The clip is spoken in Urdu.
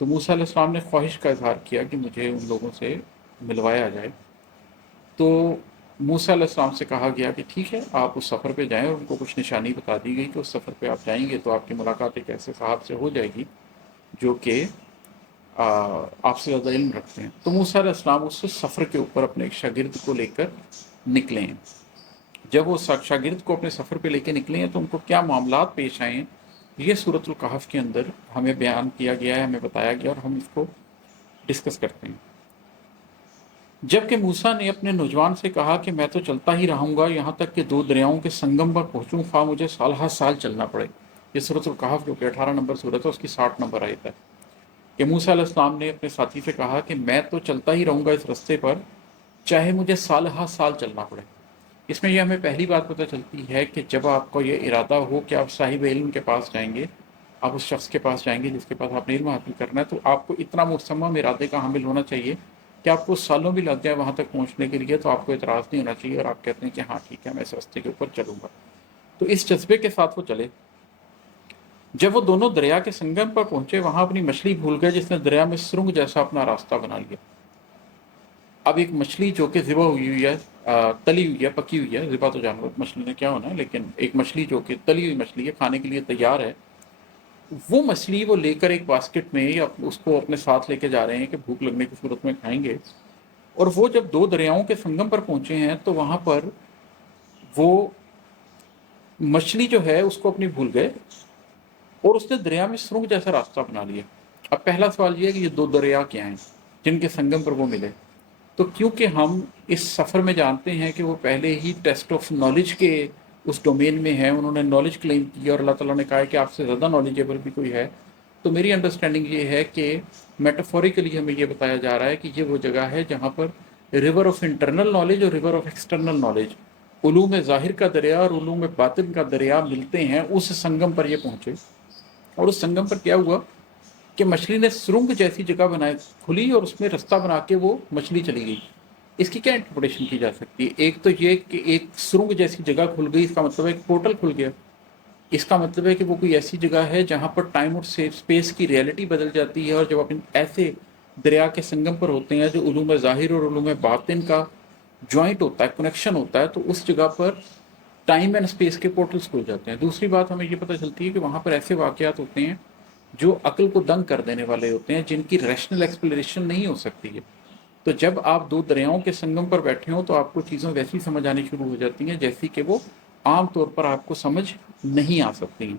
تو موسیٰ علیہ السلام نے خواہش کا اظہار کیا کہ مجھے ان لوگوں سے ملوایا جائے۔ تو موسیٰ علیہ السلام سے کہا گیا کہ ٹھیک ہے، آپ اس سفر پہ جائیں، اور ان کو کچھ نشانی بتا دی گئی کہ اس سفر پہ آپ جائیں گے تو آپ کی ملاقات ایک ایسے صاحب سے ہو جائے گی جو کہ آپ سے زیادہ علم رکھتے ہیں۔ تو موسیٰ علیہ السلام اس سفر کے اوپر اپنے ایک شاگرد کو لے کر نکلے ہیں۔ جب وہ شاگرد کو اپنے سفر پہ لے کے نکلے ہیں تو ان کو کیا معاملات پیش آئے ہیں، یہ سورۃ الکہف کے اندر ہمیں بیان کیا گیا ہے، ہمیں بتایا گیا، اور ہم اس کو ڈسکس کرتے ہیں۔ جبکہ موسیٰ نے اپنے نوجوان سے کہا کہ میں تو چلتا ہی رہوں گا یہاں تک کہ دو دریاؤں کے سنگم پر پہنچوں، خواہ مجھے سال ہر سال چلنا پڑے۔ یہ سورۃ الکہف جو کہ 18 نمبر سورت ہے، اس کی 60 نمبر آیت ہے کہ موسیٰ علیہ السلام نے اپنے ساتھی سے کہا کہ میں تو چلتا ہی رہوں گا اس رستے پر، چاہے مجھے سال ہر سال چلنا پڑے۔ اس میں یہ ہمیں پہلی بات پتہ چلتی ہے کہ جب آپ کو یہ ارادہ ہو کہ آپ صاحب علم کے پاس جائیں گے، آپ اس شخص کے پاس جائیں گے جس کے پاس آپ نے علم حاصل کرنا ہے، تو آپ کو اتنا مصمم ارادے کا حامل ہونا چاہیے کہ آپ کو سالوں بھی لگ جائے وہاں تک پہنچنے کے لیے تو آپ کو اعتراض نہیں ہونا چاہیے، اور آپ کہتے ہیں کہ ہاں ٹھیک ہے میں اس راستے کے اوپر چلوں گا۔ تو اس جذبے کے ساتھ وہ چلے۔ جب وہ دونوں دریا کے سنگم پر پہنچے، وہاں اپنی مچھلی بھول گئے جس نے دریا میں سرنگ جیسا اپنا راستہ بنا لیا۔ اب ایک مچھلی جو کہ ذبح ہوئی ہوئی ہے، تلی ہوئی ہے، پکی ہوئی ہے، ذبح تو جانور مچھلی نے کیا ہونا ہے، لیکن ایک مچھلی جو کہ تلی ہوئی مچھلی ہے، کھانے کے لیے تیار ہے، وہ مچھلی وہ لے کر ایک باسکٹ میں یا اس کو اپنے ساتھ لے کے جا رہے ہیں کہ بھوک لگنے کی صورت میں کھائیں گے۔ اور وہ جب دو دریاؤں کے سنگم پر پہنچے ہیں تو وہاں پر وہ مچھلی جو ہے اس کو اپنی بھول گئے، اور اس نے دریا میں سرنگ جیسا راستہ بنا لیا۔ اب پہلا سوال یہ ہے کہ یہ دو دریا کیا ہیں جن کے سنگم پر وہ ملے؟ تو کیونکہ ہم اس سفر میں جانتے ہیں کہ وہ پہلے ہی ٹیسٹ آف نالج کے اس ڈومین میں ہیں، انہوں نے نالج کلیم کی اور اللہ تعالیٰ نے کہا ہے کہ آپ سے زیادہ نالجیبل بھی کوئی ہے، تو میری انڈرسٹینڈنگ یہ ہے کہ میٹافوریکلی ہمیں یہ بتایا جا رہا ہے کہ یہ وہ جگہ ہے جہاں پر ریور آف انٹرنل نالج اور ریور آف ایکسٹرنل نالج، علوم ظاہر کا دریا اور علوم باطن کا دریا ملتے ہیں، اس سنگم پر یہ پہنچے۔ اور اس سنگم پر کیا ہوا کہ مچھلی نے سرنگ جیسی جگہ بنائی، کھلی، اور اس میں رستہ بنا کے وہ مچھلی چلی گئی۔ اس کی کیا انٹرپریٹیشن کی جا سکتی ہے؟ ایک تو یہ کہ ایک سرنگ جیسی جگہ کھل گئی، اس کا مطلب ہے ایک پورٹل کھل گیا، اس کا مطلب ہے کہ وہ کوئی ایسی جگہ ہے جہاں پر ٹائم اور اسپیس کی ریئلٹی بدل جاتی ہے، اور جب اپنے ایسے دریا کے سنگم پر ہوتے ہیں جو علوم ظاہر اور علوم باطن کا جوائنٹ ہوتا ہے، کنیکشن ہوتا ہے، تو اس جگہ پر ٹائم اینڈ اسپیس کے پورٹلز کھل جاتے ہیں۔ دوسری بات ہمیں یہ پتہ چلتی ہے کہ وہاں پر ایسے واقعات ہوتے ہیں جو عقل کو دنگ کر دینے والے ہوتے ہیں، جن کی ریشنل ایکسپلینیشن نہیں ہو سکتی ہے۔ تو جب آپ دو دریاؤں کے سنگم پر بیٹھے ہوں تو آپ کو چیزیں ویسی سمجھ آنی شروع ہو جاتی ہیں جیسی کہ وہ عام طور پر آپ کو سمجھ نہیں آ سکتی ہیں۔